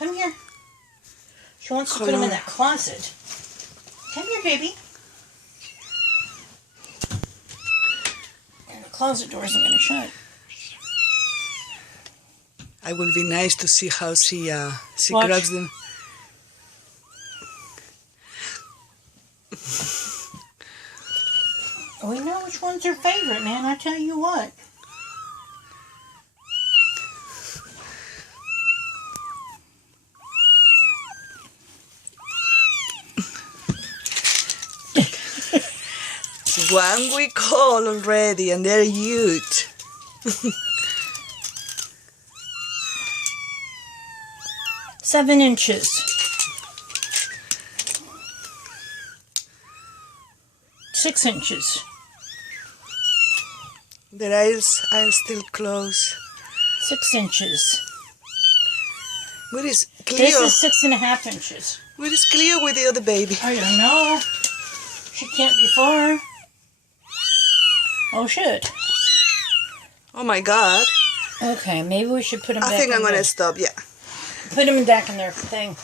Come here. She wants to put him in that closet. Come here, baby. And the closet door isn't going to shut. I will be nice to see how she Watch. grabs them. We know which one's her favorite, man. I tell you what. One week old already, and they're huge. 7 inches. 6 inches. Their eyes are still closed. 6 inches. Where is Cleo? This is 6.5 inches. Where is Cleo with the other baby? I don't know. She can't be far. Oh, shit. Oh my God. Okay, maybe we should put him back I think I'm in going to there. stop, yeah. Put him back in their thing.